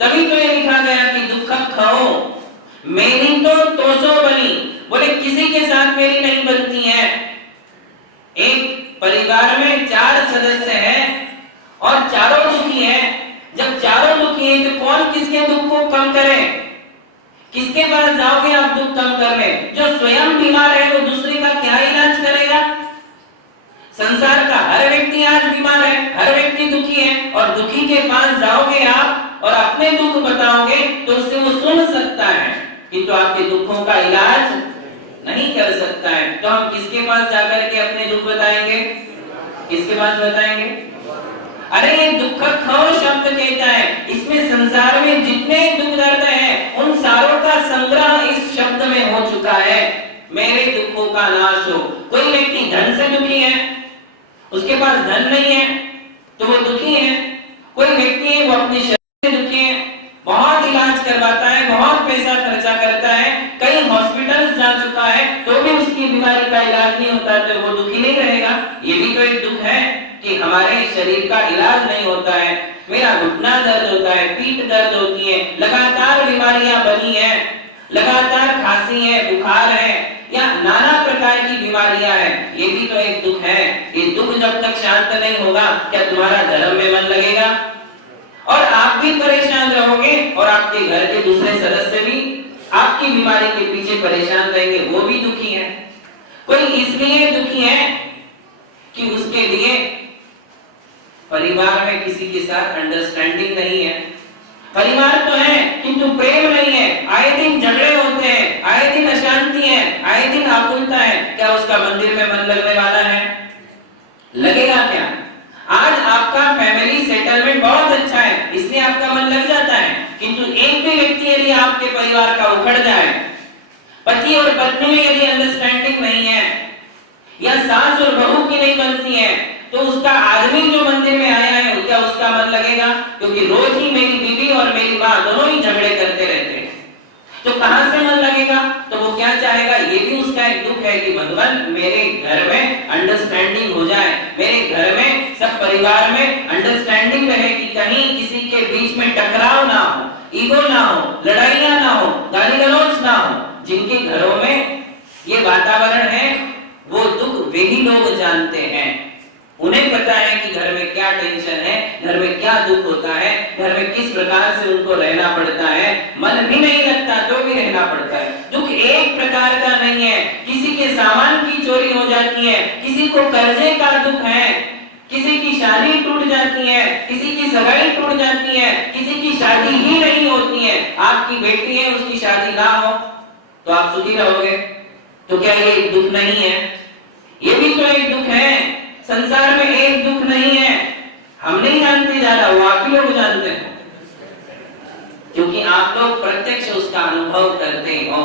तभी तो ये लिखा गया कि दुख खो मेरी तो सो बनी। बोले किसी के साथ मेरी नहीं बनती है। एक परिवार में 4 सदस्य हैं और चारों दुखी हैं। जब चारों दुखी हैं तो कौन किसके दुख को कम करे? किसके पास जाओगे आप दुख कम करने? जो स्वयं बीमार है वो दूसरे का क्या इलाज करेगा? संसार का हर व्यक्ति आज बीमार है, हर व्यक्ति दुखी है, और दुखी के पास जाओगे आप और अपने दुख बताओगे तो उससे वो सुन सकता है किंतु आपके दुखों का इलाज नहीं कर सकता है। तो हम किसके पास जाकर के अपने दुख बताएंगे? किसके पास बताएंगे? अरे ये दुख खो शब्द कहता है, इसमें संसार में जितने दुख दर्द हैं उन सारों का संग्रह इस शब्द में हो चुका है। मेरे दुखों का नाश हो। कोई व्यक्ति धन से दुखी है, उसके पास धन नहीं है तो वो दुखी है। कोई व्यक्ति है वो अपने शरीर से दुखी है, बहुत इलाज करवाता है, बहुत पैसा खर्चा करता है, कई हॉस्पिटल्स जा चुका है तो भी उसकी बीमारी का इलाज नहीं होता, तो वो दुखी नहीं रहेगा। ये भी तो एक दुख है कि हमारे शरीर का इलाज नहीं होता है, मेरा घुटना दर्द होता है, पीठ दर्द होती है, लगातार बीमारियां बनी है, लगातार खांसी है, बुखार है या नाना प्रकार की बीमारियां हैं। ये भी तो एक दुख है। ये दुख जब तक शांत नहीं होगा क्या तुम्हारा धर्म में मन लगेगा? और आप भी परेशान रहोगे और आपके घर के दूसरे सदस्य भी आपकी बीमारी के पीछे परेशान रहेंगे, वो भी दुखी है। कोई इसलिए दुखी है कि उसके लिए परिवार में किसी के साथ अंडरस्टैंडिंग नहीं है। परिवार तो है किंतु प्रेम नहीं है, आए दिन झगड़े होते हैं, आए दिन अशांति है, आए दिन आकुलता है। क्या उसका मंदिर में मन लगने वाला है? लगेगा क्या? आज आपका फैमिली सेटलमेंट बहुत अच्छा है इसलिए आपका मन लग जाता है, किंतु एक भी व्यक्ति यदि आपके परिवार का उखड़ जाए, पति और पत्नी में यदि अंडरस्टैंडिंग नहीं है या सास और बहू की नहीं बनती है तो उसका आदमी जो मंदिर में आया है क्या उसका मन लगेगा? क्योंकि रोज ही मेरी बीवी और मेरी माँ दोनों ही झगड़े करते रहते हैं, तो कहां से मन लगेगा? तो वो क्या चाहेगा? ये भी उसका एक दुख है कि भगवान मेरे घर में अंडरस्टैंडिंग हो जाए, मेरे घर में सब परिवार में अंडरस्टैंडिंग रहे कि कहीं किसी के बीच में टकराव ना हो, ईगो ना हो, लड़ाइयां ना हो, गाली गलौज ना हो। जिनके घरों में ये वातावरण है वो दुख वे ही लोग जानते हैं। उन्हें पता है कि घर में क्या टेंशन है, घर में क्या दुख होता है, घर में किस प्रकार से उनको रहना पड़ता है। मन भी नहीं लगता तो भी रहना पड़ता है। दुख एक प्रकार का नहीं है, किसी के सामान की चोरी हो जाती है, किसी को कर्जे का दुख है, किसी की शादी टूट जाती है, किसी की सगाई टूट जाती है, किसी की शादी ही नहीं होती है। आपकी बेटी है उसकी शादी ना हो तो आप सुखी रहोगे? तो क्या ये एक दुख नहीं है? ये भी तो एक दुख है। संसार में एक दुख नहीं है, हम नहीं जानते ज्यादा, वो आप ही लोग जानते हैं, क्योंकि आप लोग प्रत्यक्ष उसका अनुभव करते हो।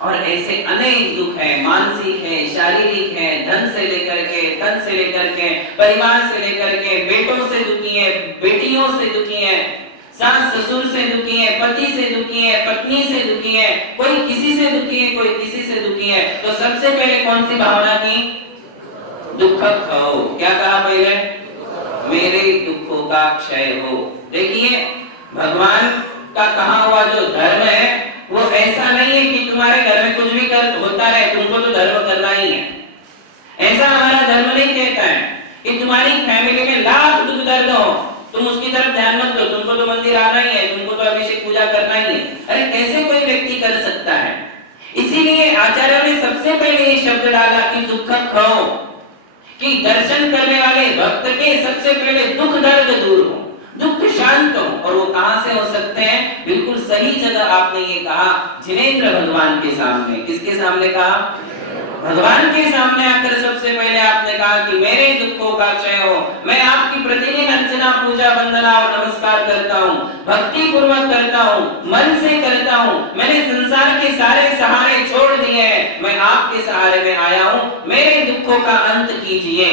और ऐसे अनेक दुख है, मानसिक है, शारीरिक है, धन से लेकर के, तन से लेकर के, परिवार से लेकर के, बेटों से दुखी है, बेटियों से दुखी है, सास ससुर से दुखी है, पति से दुखी है, पत्नी से दुखी है, कोई किसी से दुखी है, कोई किसी से दुखी है। तो सबसे पहले कौन सी भावना की? दुख खो। क्या कहा पहले? मेरे दुखों का क्षय हो। देखिए भगवान का कहा हुआ जो धर्म है वो ऐसा नहीं है कि तुम्हारे घर में कुछ भी कर होता रहे तुमको तो धर्म करना ही है। ऐसा हमारा धर्म नहीं कहता है कि तुम्हारी फैमिली में लाख दुख दर्द हो तुम उसकी तरफ ध्यान मत दो, तुमको तो मंदिर आना ही है, तुमको तो अभिषेक पूजा करना ही है। अरे कैसे कोई व्यक्ति कर सकता है? इसीलिए आचार्य ने सबसे पहले ये शब्द डाला कि दुख खो, कि दर्शन करने वाले भक्त के सबसे पहले दुख दर्द दूर हो, दुख शांत हो। और वो कहां से हो सकते हैं? बिल्कुल सही जगह आपने ये कहा, जिनेंद्र भगवान के सामने। किसके सामने कहा? भगवान के सामने आकर सबसे पहले आपने कहा कि मेरे दुखों का क्षय हो। मैं आपकी प्रतिदिन अर्चना, पूजा, वंदना और नमस्कार करता हूँ, भक्ति पूर्वक करता हूँ, मन से करता हूँ। मैंने संसार के सारे सहारे छोड़ दिए हैं, मैं आपके सहारे में आया हूँ। मेरे दुखों का अंत कीजिए,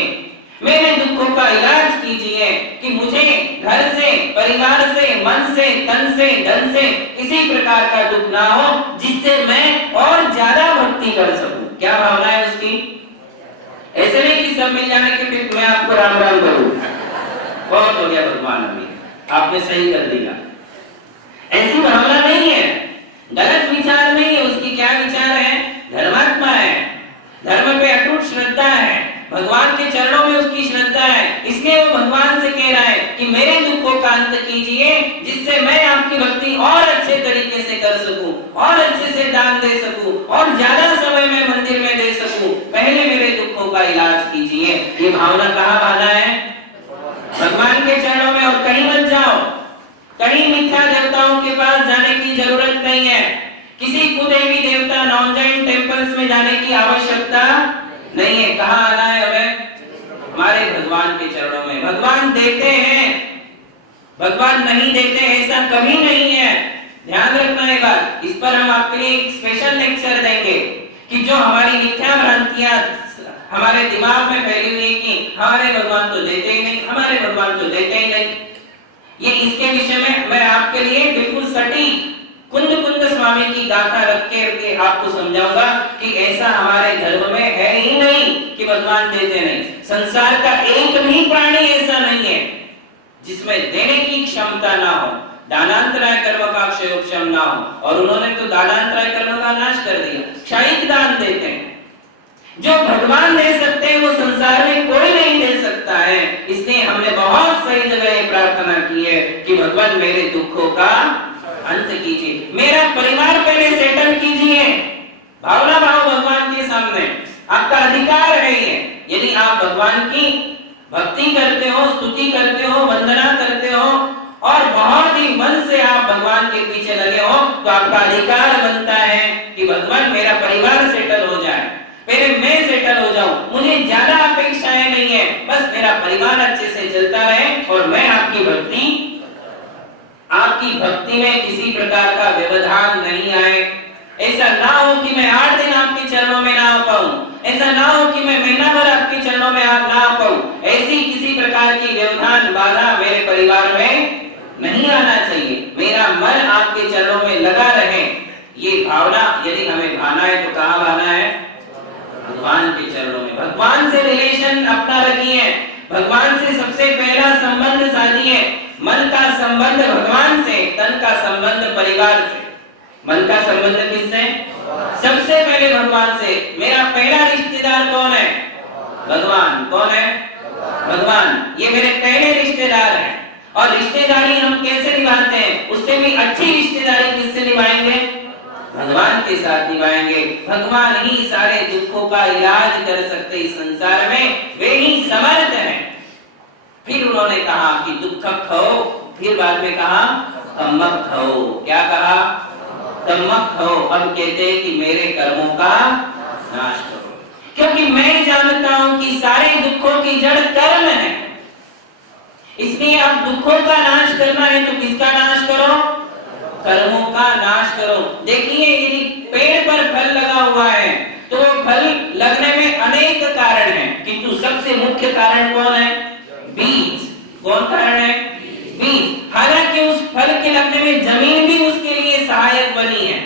मेरे दुखों का इलाज कीजिए कि मुझे घर से, परिवार से, मन से, तन से, धन से किसी प्रकार का दुख ना हो, जिससे मैं और ज्यादा भक्ति कर सकूं। क्या भावना है उसकी? ऐसे नहीं कि सब मिल जाने के फिर मैं आपको राम राम करूं। बहुत हो गया भगवान, अभी आपने सही कर दिया। ऐसी भावना नहीं है, गलत विचार नहीं है। उसकी क्या विचार है? धर्मात्मा है, धर्म पे अटूट श्रद्धा है, भगवान के चरणों में उसकी श्रद्धा है। इसलिए वो भगवान से कह रहा है कि मेरे दुखों का अंत कीजिए, जिससे मैं आपकी भक्ति और अच्छे तरीके से कर सकूं, और अच्छे से दान दे सकूं, और ज्यादा समय मैं मंदिर में दे सकूं। पहले मेरे दुखों का इलाज कीजिए। ये भावना कहाँ बांधा है? भगवान के चरणों में। और कहीं मत जाओ, कहीं मिथ्या देवताओं के पास जाने की जरूरत नहीं है। किसी कुदेवी देवता नॉन जैन टेम्पल्स में जाने की आवश्यकता नहीं है। कहाँ आना है हमें? हमारे भगवान के चरणों में। भगवान देते हैं, भगवान नहीं देते ऐसा कभी नहीं है। ध्यान रखना है बात। इस पर हम आपके लिए एक स्पेशल लेक्चर देंगे कि जो हमारी मिथ्या भ्रांतियां हमारे दिमाग में फैली हुई है कि हमारे भगवान तो देते ही नहीं, हमारे भगवान तो देते ही नहीं, ये इसके विषय में मैं आपके लिए बिल्कुल सटीक कुंद कुंद स्वामी की गाथा रख के आपको समझाऊंगा कि ऐसा हमारे धर्म में है ही नहीं कि भगवान देते नहीं। संसार का एक भी प्राणी ऐसा नहीं है जिसमें देने की क्षमता ना हो, दानांतराय कर्म का क्षयोक्षम ना हो। और उन्होंने तो दानांतराय कर्म का नाश कर दिया, क्षयिक दान देते हैं। जो भगवान दे सकते हैं वो संसार में कोई नहीं दे सकता है। इसलिए हमने बहुत सही जगह ये प्रार्थना की है कि भगवान मेरे दुखों का अंत कीजिए, मेरा परिवार पहले सेटल कीजिए। भावना भाव भगवान के सामने आपका अधिकार है ये। यदि आप भगवान की भक्ति करते हो, स्तुति करते हो, वंदना करते हो और बहुत ही मन से आप भगवान के पीछे लगे हो, तो आपका अधिकार बनता है कि भगवान मेरा परिवार सेटल हो जाए, पहले मैं सेटल हो जाऊं, मुझे ज्यादा अपेक्षाएं नहीं है, बस मेरा परिवार अच्छे से चलता रहे और मैं आपकी भक्ति में किसी प्रकार का व्यवधान नहीं आए। ऐसा ना हो कि मैं 8 दिन आपके चरणों में ना आ पाऊं, ऐसा ना हो कि मैं महीना भर आपके चरणों में ना आ पाऊं। ऐसी किसी प्रकार की व्यवधान बाधा मेरे परिवार में नहीं आना चाहिए। मेरा मन आपके चरणों में लगा रहे, ये भावना यदि हमें भाना है तो कहाँ भाना है? भगवान के चरणों में। भगवान से रिलेशन अपना रखिए, भगवान से सबसे पहला संबंध साधिए। मन का संबंध भगवान से, तन का संबंध परिवार से। मन का संबंध किससे? सबसे पहले भगवान से। मेरा पहला रिश्तेदार कौन है? भगवान। कौन है? भगवान। ये मेरे पहले रिश्तेदार हैं। और रिश्तेदारी हम कैसे निभाते हैं? उससे भी अच्छी रिश्तेदारी किससे निभाएंगे? भगवान के साथ निभाएंगे। भगवान ही सारे दुखों का इलाज कर सकते इस संसार में, वे ही समर्थ हैं। फिर उन्होंने कहा कि दुख खाओ, फिर बाद में कहा तमक खाओ। क्या कहा? तमक खाओ। अब कहते हैं कि मेरे कर्मों का नाश करो, क्योंकि मैं जानता हूं कि सारे दुखों की जड़ कर्म है। इसलिए अब दुखों का नाश करना है तो किसका नाश करो? कर्मों का नाश करो। देखिए यदि पेड़ पर फल लगा हुआ है तो फल लगने में अनेक कारण हैं, किंतु सबसे मुख्य कारण कौन है? बीज। कौन कारण है? बीज। हालांकि उस फल के लगने में जमीन भी उसके लिए सहायक बनी है।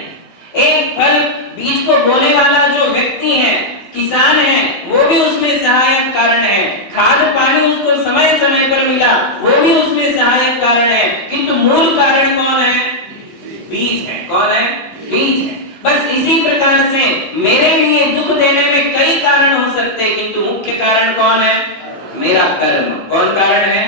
एक फल बीज को बोने वाला जो व्यक्ति है, किसान है, वो भी उसमें सहायक कारण है। खाद पानी उसको समय समय पर मिला, वो भी उसमें सहायक कारण है। किंतु मूल कारण कौन है? बीज है। कौन है? बीज है। बस इसी प्रकार से मेरे लिए दुख देने में कई कारण हो सकते हैं, किंतु मुख्य कारण कौन है? मेरा कर्म। कौन कारण है?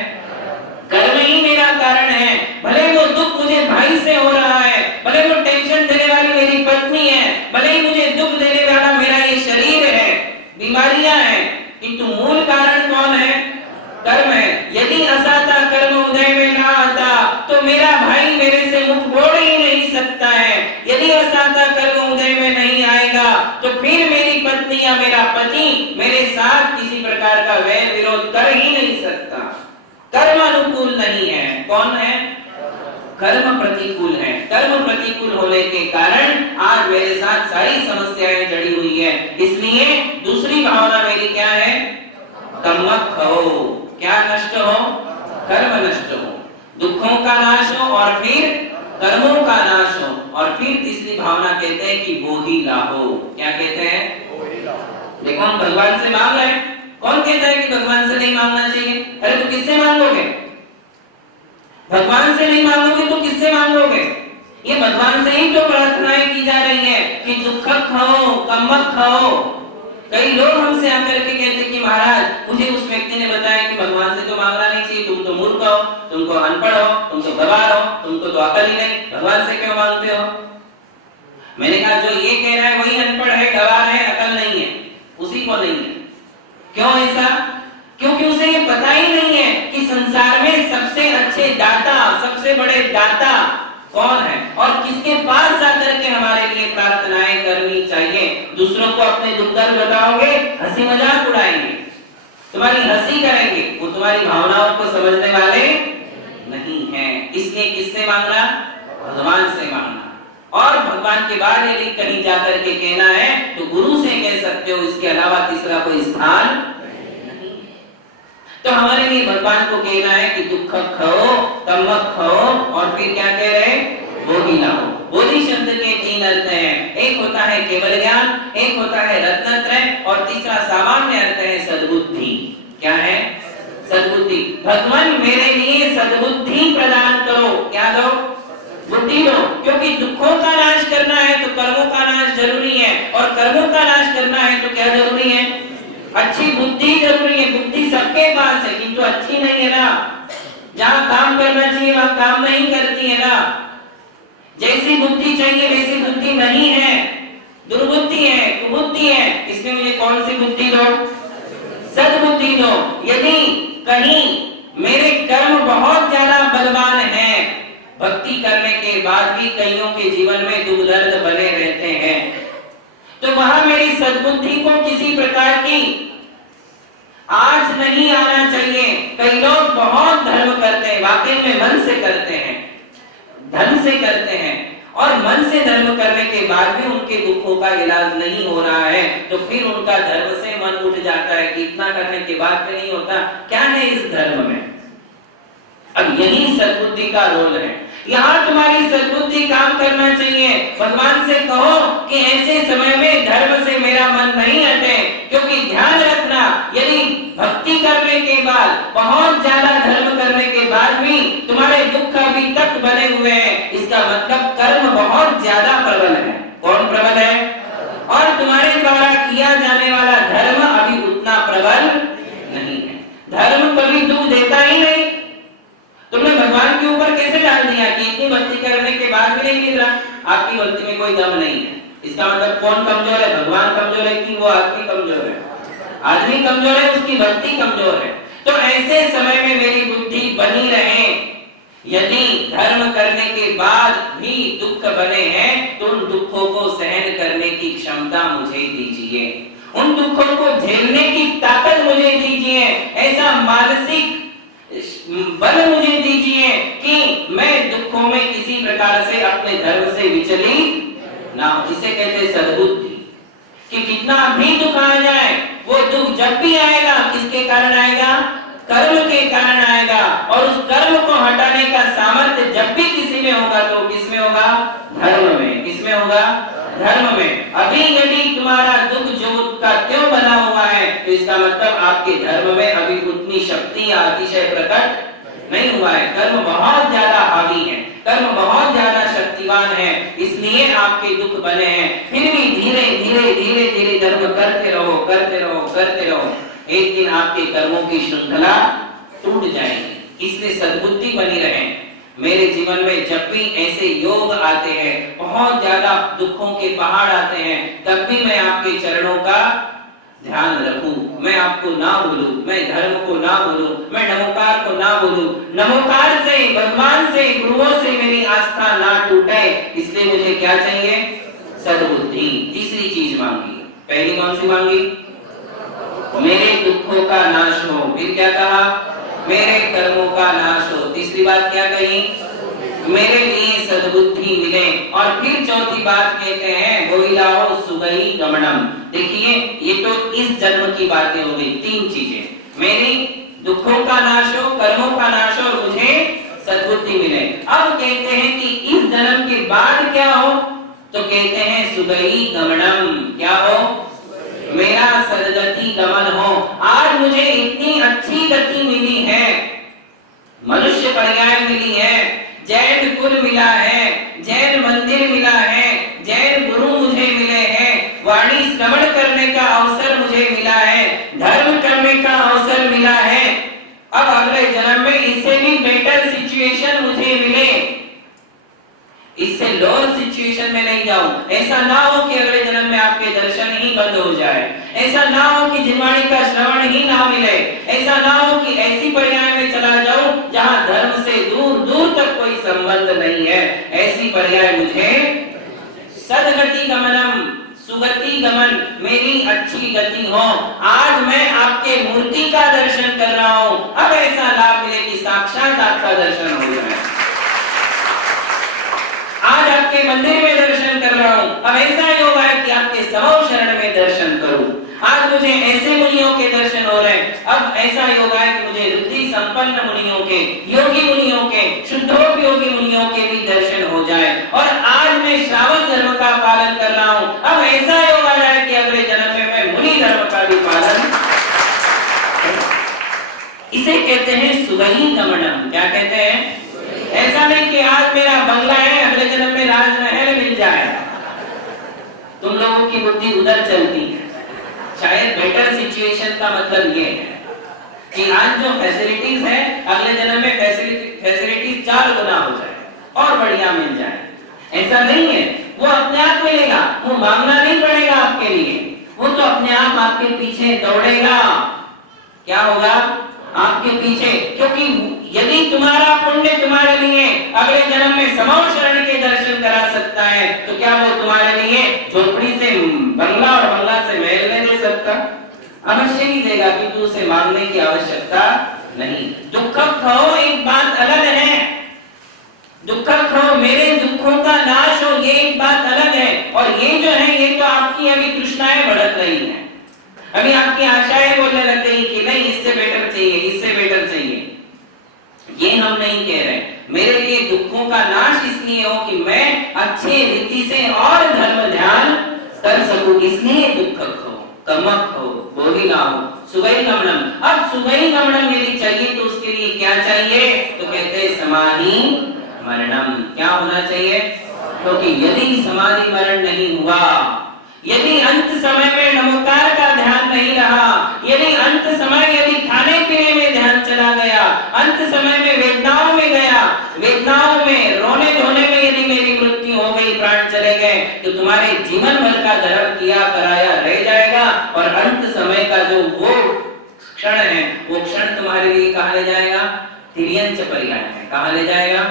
कर्म ही मेरा कारण है। भले वो दुख मुझे भाई से हो रहा है, भले वो टेंशन देने वाली मेरी पत्नी है, भले ही मुझे दुख देने वाला मेरा ये शरीर है, बीमारियां हैं, किंतु मूल कारण कौन है? कर्म है। यदि असाता कर्म उदय में ना आता तो मेरा भाई मेरे से मुख मोड़ ही नहीं सकता है। यदि असाता कर्म उदय में नहीं आएगा तो फिर मेरी पत्नी या मेरा पति मेरे साथ किसी प्रकार का वैर विरोध कर ही नहीं सकता। कर्म अनुकूल नहीं है। कौन है? कर्म प्रतिकूल है। कर्म प्रतिकूल होने के कारण आज मेरे साथ सारी समस्याएं जड़ी हुई है। इसलिए दूसरी भावना मेरी क्या है? तमक खाओ। क्या नष्ट हो? कर्म नष्ट हो, दुखों का नाश हो और फिर कर्मों का नाश हो। और फिर तीसरी भावना कहते हैं कि वो ही लाहो। क्या कहते हैं? देखो हम भगवान से मांग रहे हैं। कौन कहता है कि भगवान से नहीं मांगना चाहिए? अरे तो किससे मांगोगे? भगवान से नहीं मांगोगे तो किससे मांगोगे? ये भगवान से ही तो प्रार्थनाएं की जा रही है कि दुख खाओ, कम्मक खाओ। कई लोग हमसे आकर के कहते कि महाराज मुझे उस व्यक्ति ने बताया कि भगवान से तो मांगना नहीं चाहिए, तुम तो मूर्ख हो, तुम तो अनपढ़ हो, तुम तो गवार हो, तुमको तो अकल ही नहीं, भगवान से क्यों मांगते हो? मैंने कहा जो ये कह रहा है वही अनपढ़ है, गवार है, अकल नहीं है, उसी को नहीं है। क्यों ऐसा? क्योंकि उसे ये पता ही नहीं है कि संसार में सबसे अच्छे दाता, सबसे बड़े दाता कौन है और किसके पास जाकर के हमारे लिए प्रार्थनाएं करनी चाहिए। दूसरों को अपने दुख दर्द बताओगे, हंसी मजाक उड़ाएंगे, तुम्हारी हंसी करेंगे, वो तुम्हारी भावनाओं को समझने वाले नहीं हैं। इसलिए किससे मांगना? भगवान से मांगना। और भगवान के बाद यदि कहीं जाकर के कहना है तो गुरु से कह सकते हो, इसके अलावा तीसरा कोई स्थान नहीं। तो हमारे लिए भगवान को कहना है कि दुख खाओ, तमक खाओ, और फिर क्या कह रहे? बोधि लाओ। बोधि शब्द के 3 अर्थ हैं, एक होता है केवल ज्ञान, एक होता है रत्नत्रय, और तीसरा सामान्य अर्थ है सद्बुद्धि। क्या है? सद्बुद्धि। भगवान मेरे लिए सद्बुद्धि प्रदान करो। क्या दो? बुद्धि दो। क्योंकि दुखों का नाश करना है तो कर्मों का नाश जरूरी है, और कर्मों का नाश करना है तो क्या जरूरी है? अच्छी बुद्धि जरूरी है। बुद्धि सबके पास है किंतु अच्छी नहीं है ना। जहाँ काम करना चाहिए वहाँ काम नहीं करती है ना। जैसी बुद्धि चाहिए वैसी बुद्धि नहीं है, दुर्बुद्धि है, कुबुद्धि है। इसमें मुझे कौन सी बुद्धि दो? सद्बुद्धि दो। यदि कहीं मेरे कर्म बहुत ज्यादा बलवान है, भक्ति करने के बाद भी कईयों के जीवन में दुख दर्द बने रहते हैं, तो वहां मेरी सद्बुद्धि को किसी प्रकार की आज नहीं आना चाहिए। कई लोग बहुत धर्म करते हैं, वाकई में मन से करते हैं, धन से करते हैं, और मन से धर्म करने के बाद भी उनके दुखों का इलाज नहीं हो रहा है, तो फिर उनका धर्म से मन उठ जाता है कि इतना करने के बाद भी नहीं होता, क्या है इस धर्म में? अब यही सद्बुद्धि का रोल है। यहाँ तुम्हारी सद्बुद्धि काम करना चाहिए। भगवान से कहो कि ऐसे समय में धर्म से मेरा मन नहीं हटे, क्योंकि ध्यान रखना, यदि भक्ति करने के बाद, बहुत ज्यादा धर्म करने के बाद भी तुम्हारे दुख अभी तक बने हुए हैं, इसका मतलब कर्म बहुत ज्यादा प्रबल है। कौन प्रबल है? और तुम्हारे द्वारा किया जाने वाला धर्म अभी उतना प्रबल नहीं है। धर्म कभी दुख देता ही नहीं। तुमने भगवान के ऊपर कैसे डाल दिया कि इतनी भक्ति करने के बाद भी नहीं मिल रहा? आपकी भक्ति में कोई दम नहीं है। इसका मतलब कौन कमजोर है? भगवान कमजोर है कि वो आदमी कमजोर है? आदमी कमजोर है, उसकी भक्ति कमजोर है। तो ऐसे समय में मेरी बुद्धि बनी रहे। यदि धर्म करने के बाद भी दुख बने हैं तो उन दुखों को सहन करने की क्षमता मुझे दीजिए, उन दुखों को झेलने की ताकत मुझे दीजिए, ऐसा मानसिक बल मुझे दीजिए कि मैं दुखों में किसी प्रकार से अपने धर्म से विचलित ना हो। इसे कहते हैं सद्बुद्धि। कि कितना भी दुख आ जाए, वो दुख जब भी आएगा किसके कारण आएगा? कर्म के कारण आएगा, और उस कर्म को हटाने का सामर्थ्य जब भी किसी में होगा तो किसमें होगा? धर्म में। किसमें होगा? धर्म में। अभी यदि तुम्हारा दुख जो का त्यों बना हुआ है तो इसका मतलब आपके धर्म में अभी उतनी शक्ति या अतिशय प्रकट नहीं हुआ है। कर्म बहुत ज्यादा हावी है, कर्म बहुत ज्यादा शक्तिवान है, इसलिए आपके दुख बने हैं। फिर भी धीरे धीरे धीरे धीरे धर्म करते रहो, करते रहो, करते रहो। एक दिन आपके कर्मों की श्रृंखला टूट जाएगी। इसलिए सद्बुद्धि बनी रहे। मेरे जीवन में जब भी ऐसे योग आते हैं, बहुत ज्यादा दुखों के पहाड़ आते हैं, तब भी मैं आपके चरणों का ध्यान रखूं, मैं आपको ना भूलूं, मैं धर्म को ना भूलूं, मैं नमोकार को ना भूलूं। नमोकार से, भगवान से, गुरुओं से मेरी आस्था ना टूटे। इसलिए मुझे क्या चाहिए? सद्बुद्धि। तीसरी चीज मांगी। पहली कौन सी मांगी? मेरे दुखों का नाश हो। फिर क्या कहा? मेरे कर्मों का नाश हो। तीसरी बात क्या कही? मेरे लिए सद्बुद्धि मिले। और फिर चौथी बात कहते हैं गोइलाओ सुगई गमनम। देखिए ये तो इस जन्म की बातें हो गई। 3 चीजें, मेरी दुखों का नाश हो, कर्मों का नाश हो, और मुझे सद्बुद्धि मिले। अब कहते हैं कि इस जन्म के बाद क्या हो? तो कहते हैं सुगई गमनम। क्या हो? मेरा सद्गति गमन हो। आज मुझे इतनी अच्छी गति मिली है, मनुष्य पर्याय मिली है, जैन कुल मिला है, जैन ऐसा ना हो कि अगले जन्म में आपके दर्शन ही बंद हो जाए, ऐसा ना हो कि जिनवाणी का श्रवण ही ना मिले, ऐसा ना हो कि ऐसी पर्याय में चला जाऊं जहां धर्म से दूर दूर तक कोई संबंध नहीं है। ऐसी पर्याय मुझे सदगति गमनम, सुगति गमन, मेरी अच्छी गति हो। आज मैं आपके मूर्ति का दर्शन कर रहा हूं, अब ऐसा लाभ मिले कि साक्षात आपका दर्शन हो जाए। आज आपके मंदिर में दर्शन कर रहा हूं, अब ऐसा योग है कि आपके समव शरण में दर्शन करूं। आज मुझे ऐसे मुनियों के दर्शन हो रहे हैं, अब ऐसा योग है कि मुझे रुद्धि संपन्न मुनियों के, योगी मुनियों के, शुद्धोपयोगी मुनियों के भी दर्शन हो जाए। और आज मैं श्रावक धर्म का पालन कर रहा हूं, अब ऐसा योग आ जाए कि अगले जन्म में मैं मुनि धर्म का भी पालन। इसे कहते हैं सुगहि गमनम। क्या कहते हैं? ऐसा नहीं कि आज मेरा बंगला है, अगले जन्म में राजमहल मिल जाए। तुम लोगों की बुद्धि उधर चलती है। शायद बेटर सिचुएशन का मतलब ये है कि आज जो फैसिलिटीज है, अगले जन्म में फैसिलिटीज 4 गुना हो जाए और बढ़िया मिल जाए। ऐसा नहीं है, वो अपने आप मिलेगा, वो मांगना नहीं पड़ेगा आपके लिए, वो तो अपने आप आपके पीछे दौड़ेगा। क्या होगा? आपके पीछे। क्योंकि यदि तुम्हारा पुण्य तुम्हारे लिए अगले जन्म में समव शरण के दर्शन करा सकता है, तो क्या वो तुम्हारे लिए झोपड़ी से बंगला और बंगला से महल नहीं दे सकता? अवश्य ही देगा, कि तू उसे मांगने की आवश्यकता नहीं। दुख खो एक बात अलग है, दुख खो, मेरे दुखों का नाश हो, ये एक बात अलग है। और ये जो है, ये तो आपकी अभी तृष्णाएं भड़क रही है, अभी आपकी आशाएं बोलने लग गई कि नहीं इससे बेटर चाहिए, इससे बेटर चाहिए। ये हम नहीं कह रहे। मेरे लिए दुखों का नाश इसलिए हो कि मैं अच्छे रीति से और धर्म ध्यान कर सकूं, इसलिए दुख खो, तमक हो, बोधिला हो, सुगहि गमनम। अब सुगहि गमनम यदि चाहिए तो उसके लिए क्या चाहिए? तो कहते हैं समाधि मरणम। क्या होना चाहिए? क्योंकि यदि समाधि मरण नहीं हुआ, यदि अंत समय में नमोकार का ध्यान नहीं रहा, यदि अंत समय यदि खाने पीने में ध्यान चला गया, अंत समय में वेदनाओं में गया, वेदनाओं में रोने धोने में यदि मेरी मृत्यु हो गई, प्राण चले गए, तो तुम्हारे जीवन भर का धर्म किया कराया रह जाएगा। और अंत समय का जो वो क्षण है, वो क्षण तुम्हारे लिए कहाँ ले जाएगा? तिर्यंच पर्याय में। कहाँ ले जाएगा?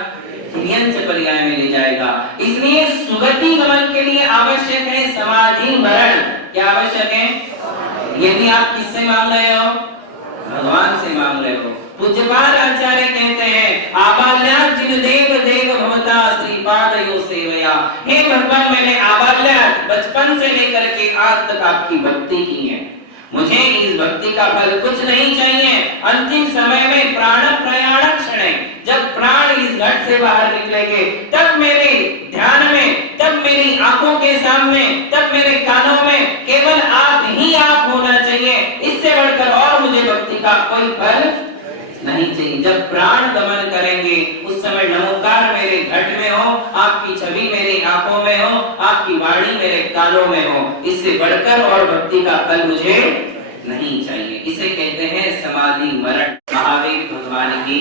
तिर्यंच पर्याय में ले जाएगा। इसलिए सुगति गमन के लिए आवश्यक है समाधि मरण। क्या आवश्यक है? यदि आप किससे मांग रहे हो? भगवान से मांग रहे हो। पूज्यपाद आचार्य कहते हैं, आबाल्यात् जिन देव देव भवता श्रीपादयो सेवया। हे भगवान, मैंने आबाल्यात्, बचपन से लेकर के आज तक आपकी भक्ति की है, मुझे इस भक्ति का फल कुछ नहीं चाहिए। अंतिम समय में प्राण प्रयाण क्षण, जब प्राण इस घट से बाहर निकलेंगे, तब मेरे ध्यान में, तब मेरी आंखों के सामने, तब मेरे कानों में केवल आप ही आप होना चाहिए। इससे बढ़कर और मुझे भक्ति का कोई फल नहीं चाहिए। जब प्राण गमन करेंगे, उस समय नमोकार मेरे घट में हो, आपकी छवि मेरी आंखों में हो, आपकी वाणी मेरे कानों में हो। इससे बढ़कर और भक्ति का फल मुझे नहीं चाहिए। इसे कहते हैं समाधि मरण। महावीर भगवान की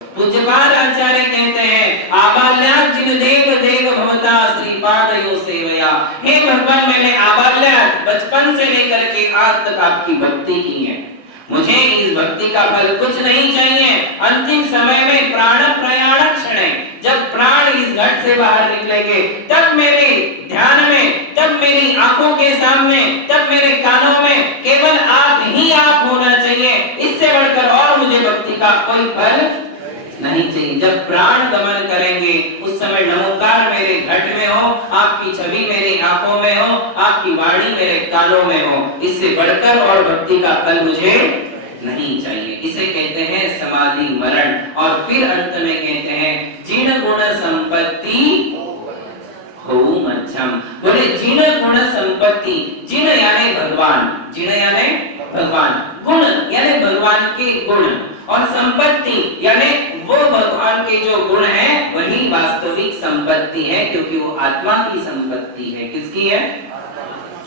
पूज्यपाद आचार्य कहते हैं, आबाल्यात् जिन देव देव भवता श्रीपादयो सेवया। हे भगवान, मैंने आबाल्यात्, बचपन से लेकर के आज तक आपकी भक्ति की है, मुझे इस भक्ति का फल कुछ नहीं चाहिए। अंतिम समय में प्राण प्रयाण क्षण, जब प्राण इस घट से बाहर निकलेंगे, तब मेरे ध्यान में, तब मेरी आंखों के सामने, तब मेरे कानों में केवल आप ही आप होना चाहिए। इससे बढ़कर और मुझे भक्ति का कोई फल नहीं चाहिए। जब प्राण गमन करेंगे, उस समय नमोकार मेरे घट में हो, आपकी छवि मेरी आंखों में हो, आपकी वाणी मेरे कानों में हो। इससे बढ़कर और भक्ति का फल मुझे नहीं चाहिए। इसे कहते हैं समाधि मरण। और फिर अंत में कहते हैं, जिन गुण संपत्ति हो मध्यम। बोले जिन गुण संपत्ति, जिन यानी भगवान, जिन यानी भगवान, गुण यानी भगवान के गुण, और संपत्ति यानी वो भगवान के जो गुण हैं वही वास्तविक संपत्ति है, क्योंकि वो आत्मा की संपत्ति है। किसकी है?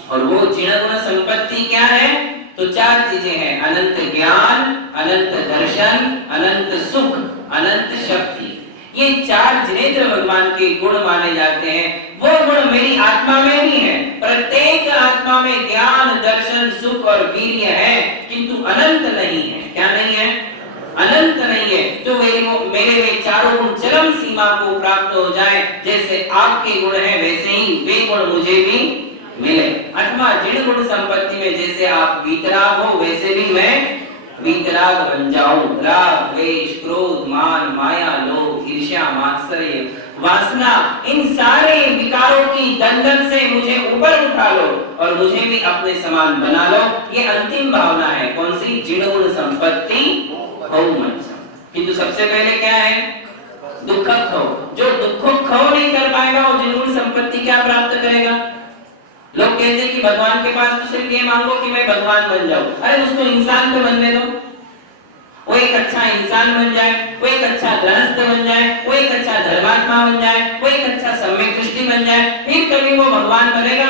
और वो जिण गुण संपत्ति क्या है? तो चार चीजें हैं, अनंत ज्ञान, अनंत दर्शन, अनंत सुख, अनंत शक्ति। ये चार जिनेंद्र भगवान के गुण माने जाते हैं। वो गुण मेरी आत्मा में भी है। प्रत्येक आत्मा में ज्ञान, दर्शन, सुख और वीर्य है, किंतु अनंत नहीं है। क्या नहीं है? अनंत नहीं है। तो मेरे में चारों गुण चरम सीमा को प्राप्त हो जाए, जैसे आपके गुण हैं वैसे ही वे गुण मुझे भी मिले। अथवा जिण गुण संपत्ति में जैसे आप वीतराग हो, वैसे भी मैं वीतराग बन जाऊं। राग, द्वेष, क्रोध, मान, माया, लोभ, ईर्ष्या, मात्सर्य, वासना, इन सारे विकारों की दलदल से मुझे ऊपर उठा लो और मुझे भी अपने समान बना लो। ये अंतिम भावना है। कौन सी? जिण गुण संपत्ति हो मन। किंतु सबसे पहले क्या है? दुख खो। जो दुख खो नहीं कर पाएगा वो जिण गुण संपत्ति क्या प्राप्त करेगा? लोग कहते हैं कि भगवान के पास तो सिर्फ ये मांगो कि मैं भगवान बन जाऊं। अरे उसको इंसान तो बनने दो, वो एक अच्छा इंसान बन जाए, वो एक अच्छा गृहस्थ बन जाए, वो एक अच्छा धर्मात्मा बन जाए, वो एक अच्छा सम्यक दृष्टि बन जाए, फिर कभी वो भगवान बनेगा।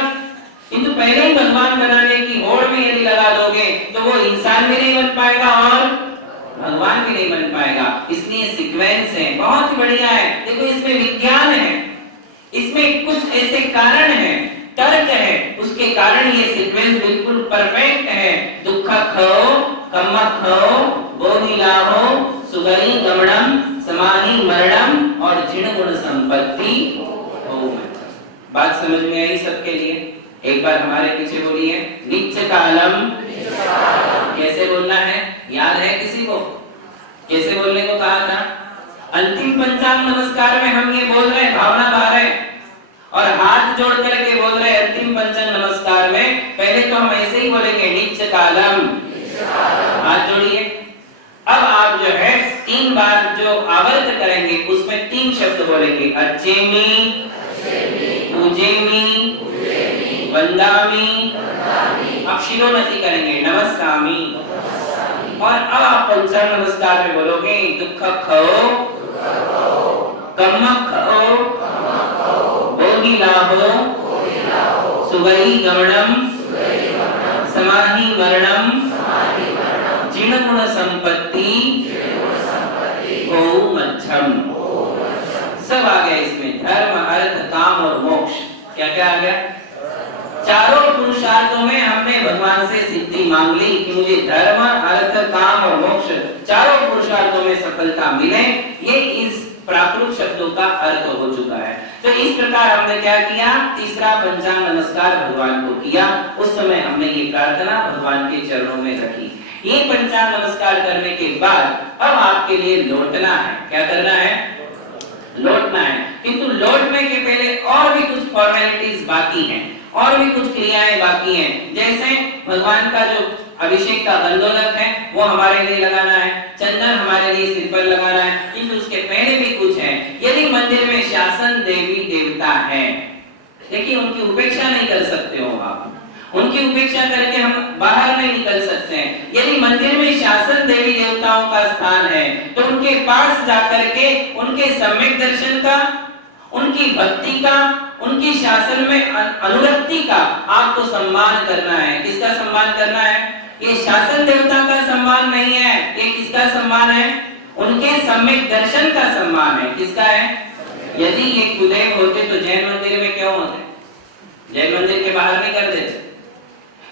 किंतु पहले ही भगवान बनाने की होड़ में यदि लगा दोगे तो वो इंसान भी नहीं बन पाएगा और भगवान भी नहीं बन पाएगा। इसलिए सीक्वेंस है, बहुत ही बढ़िया है। देखो इसमें विज्ञान है, इसमें कुछ ऐसे कारण है, तर्क है, उसके कारण ये सीक्वेंस बिल्कुल परफेक्ट है। दुख खो, कम्म खो, बोधि लाभो, सुगरी गमनम, समाहि मरणम और जिण गुण संपत्ति हो। बात समझ में आई सबके लिए? एक बार हमारे पीछे बोलिए, नित्य कालम। कैसे बोलना है? याद है किसी को? कैसे बोलने को कहा था? अंतिम पंचांग नमस्कार में हम ये बोल रहे हैं, भावना बहा रहे हैं और हाथ जोड़ करके बोल रहे हैं। अंतिम पंचांग नमस्कार में पहले तो हम ऐसे ही बोलेंगे, नित्य कालम, हाथ जोड़िए। अब आप जो है 3 बार जो आवर्त करेंगे उसमें 3 शब्द बोलेंगे, अच्छेमी, पूजेमी, वंदामी। अब शिरोमणि करेंगे, नमस्कामी। और अब आप पंचांग नमस्कार में बोलोगे, दुख खो, कम्म खो, बोधि लाभो, सुगरी गमनम, समाहि मरणम, जिण गुण संपत्ति हो मध्यम। सब आ गया इसमें, धर्म, अर्थ, काम और मोक्ष। क्या क्या आ गया? चारों पुरुषार्थों में हमने भगवान से सिद्धि मांग ली कि मुझे धर्म, अर्थ, काम और मोक्ष चारों पुरुषार्थों में सफलता मिले। ये इस प्राकृत शब्दों का अर्थ हो चुका है। तो इस प्रकार हमने क्या किया? तीसरा पंचांग नमस्कार भगवान को किया। उस समय हमने ये प्रार्थना भगवान के चरणों में रखी। ये पंचांग नमस्कार करने के बाद अब आपके लिए लौटना है। क्या करना है? लौटना है। किंतु लौटने के पहले और भी कुछ फॉर्मेलिटीज बाकी हैं, और भी कुछ क्रियाएं बाकी हैं। जैसे भगवान का जो अभिषेक का गंधोदक है वो हमारे लिए लगाना है, चंदन हमारे लिए सिर पर लगाना है। किंतु उसके पहले भी कुछ है। यदि मंदिर में शासन देवी देवता है, देखिए उनकी उपेक्षा नहीं कर सकते हो आप, उनकी उपेक्षा करके हम बाहर नहीं निकल सकते हैं। यदि मंदिर में शासन देवी देवताओं का स्थान है तो उनके पास जाकर के उनके सम्यक दर्शन का, उनकी भक्ति का, उनकी शासन में अनुरक्ति का आपको सम्मान करना है। किसका सम्मान करना है? ये शासन देवता का सम्मान नहीं है। ये किसका सम्मान है? उनके सम्यक दर्शन का सम्मान है। किसका है? यदि ये कुलदेव होते तो जैन मंदिर में क्यों होते? जैन मंदिर के बाहर नहीं कर देते।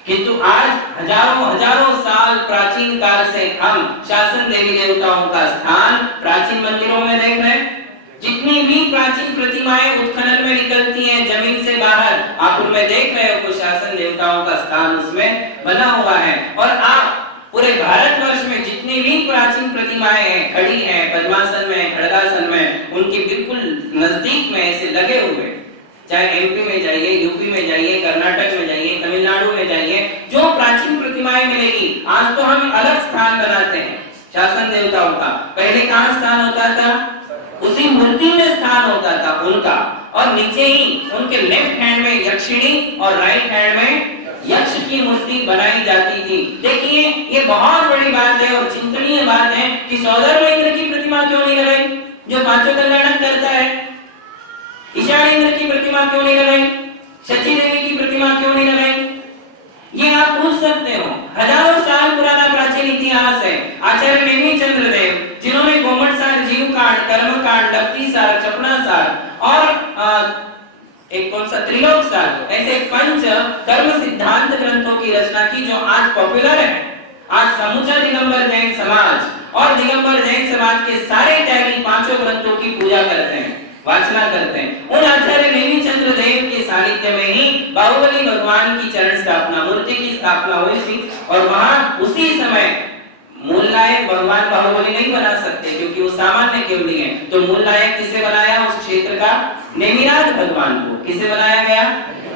किंतु आज हजारों साल प्राचीन काल से हम शासन देवी देवताओं का स्थान प्राचीन मंदिरों में देख रहे हैं। जितनी भी प्राचीन प्रतिमाएं उत्खनन में निकलती हैं जमीन से बाहर, आप उनमें देख रहे हो कि शासन देवताओं का स्थान उसमें बना हुआ है। और आप पूरे भारतवर्ष में जितनी भी प्राचीन प्रतिमाएं हैं, खड़ी हैं, पद्मासन में, खड़गासन में, उनके बिल्कुल नजदीक में ऐसे लगे हुए, चाहे एमपी में जाइए, यूपी में जाइए, कर्नाटक में जाइए, तमिलनाडु में जाइए, जो प्राचीन प्रतिमाएं मिलेगी। आज तो हम अलग स्थान बनाते हैं शासन देवताओं का। पहले कहाँ स्थान होता था? उसी मूर्ति में स्थान होता था उनका, और नीचे ही उनके लेफ्ट हैंड में यक्षिणी और राइट हैंड में यक्ष की मूर्ति बनाई जाती थी। देखिए ये बहुत बड़ी बात है और चिंतनीय बात है कि सौदर महेंद्र की प्रतिमा क्यों नहीं लगाई? जो पांचों कल्याणक करता है। ईशानेंद्र की प्रतिमा क्यों नहीं लगाई? शची देवी की प्रतिमा क्यों नहीं लगाई? ये आप पूछ सकते हो। हजारों साल पुराना प्राचीन इतिहास है। आचार्य नेमिचंद्र देव, जिन्होंने गोमटसार, जीवकांड, कर्मकांड, लफ्तीसार, चपड़ासार और एक कौन सा त्रिलोकसार, ऐसे 5 धर्म सिद्धांत ग्रंथों की रचना की, जो आज पॉपुलर है। आज समूचा दिगंबर जैन समाज और दिगंबर जैन समाज के सारे त्यागी पांचों ग्रंथों की पूजा करते हैं, वाचना करते हैं। उन आचार्य नेमिचंद्र देव के सानिध्य में ही बाहुबली भगवान की चरण स्थापना, मूर्ति की स्थापना हुई थी। और वहां उसी समय मूल नायक भगवान बाहुबली नहीं बना सकते, क्योंकि वो सामान्य केवल नहीं है। तो मूल नायक किसे बनाया उस क्षेत्र का? नेमिराज भगवान को। किसे बनाया गया?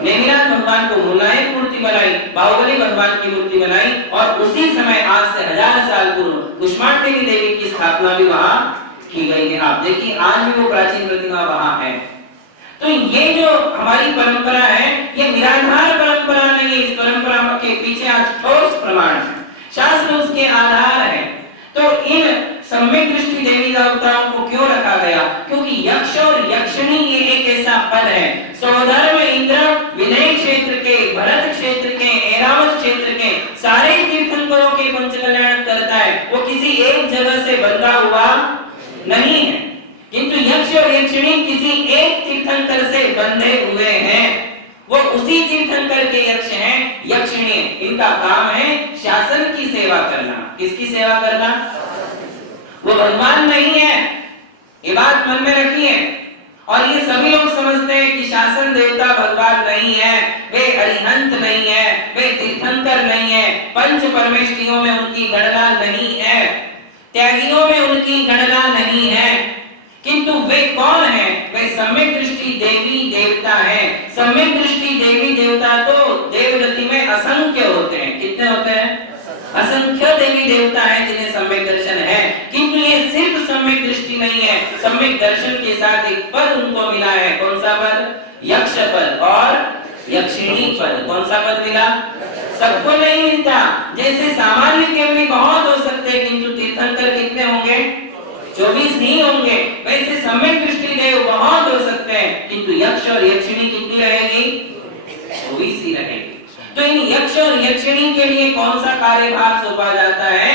नेमिराज भगवान को मूल नायक मूर्ति बनाई, बाहुबली भगवान की मूर्ति बनाई। और उसी समय आज से 1000 साल पूर्व कुष्मांडा देवी की स्थापना भी वहां की गई है। आप देखिए आज भी वो प्राचीन प्रतिमा वहां है। तो ये जो हमारी परंपरा है, ये निराधार परंपरा नहीं है। इस परंपरा के पीछे आज ठोस प्रमाण है, शास्त्र उसके आधार है। तो इन सम्यक दृष्टि देवी देवताओं को क्यों रखा गया? क्योंकि यक्ष और यक्षिणी ये एक ऐसा पद है। सौधर्म इंद्र विनय क्षेत्र के, भरत क्षेत्र के, ऐरावत क्षेत्र के सारे तीर्थंकरों के पंच कल्याण करता है। वो किसी एक जगह से बंधा हुआ नहीं है, किंतु यक्ष और यक्षिणी किसी एक तीर्थंकर से बंधे हुए हैं। वो उसी तीर्थंकर के यक्ष हैं, यक्षिणी। इनका काम है शासन की सेवा करना। किसकी सेवा करना? वो भगवान नहीं है, ये बात मन में रखिए। और ये सभी लोग समझते हैं कि शासन देवता भगवान नहीं है, वे अरिहंत नहीं है, वे तीर्थंकर नहीं है, पंच परमेष्ठियों में उनकी गणना नहीं है, त्यागियों में उनकी गणना नहीं है। किंतु वे कौन है? वे सम्यक दृष्टि देवी देवता हैं। सम्यक दृष्टि देवी देवता तो देवगति में असंख्य होते हैं। कितने होते हैं? असंख्य देवी देवता हैं जिन्हें सम्यक दर्शन है। किंतु ये सिर्फ सम्यक दृष्टि नहीं है, सम्यक दर्शन के साथ एक पद उनको मिला है। कौन सा पद? यक्ष पद और यक्षिणी पद। कौन सा पद मिला? सबको नहीं मिलता। जैसे सामान्य केवली बहुत हो सकते हैं, किंतु तीर्थंकर कितने होंगे? 24 नहीं होंगे। वैसे सम्यक दृष्टि देव बहुत हो सकते हैं, किंतु यक्ष और यक्षिणी कितनी रहेगी? 24 ही रहेगी। तो इन यक्ष और यक्षिणी के लिए कौन सा कार्यभार सौंपा जाता है?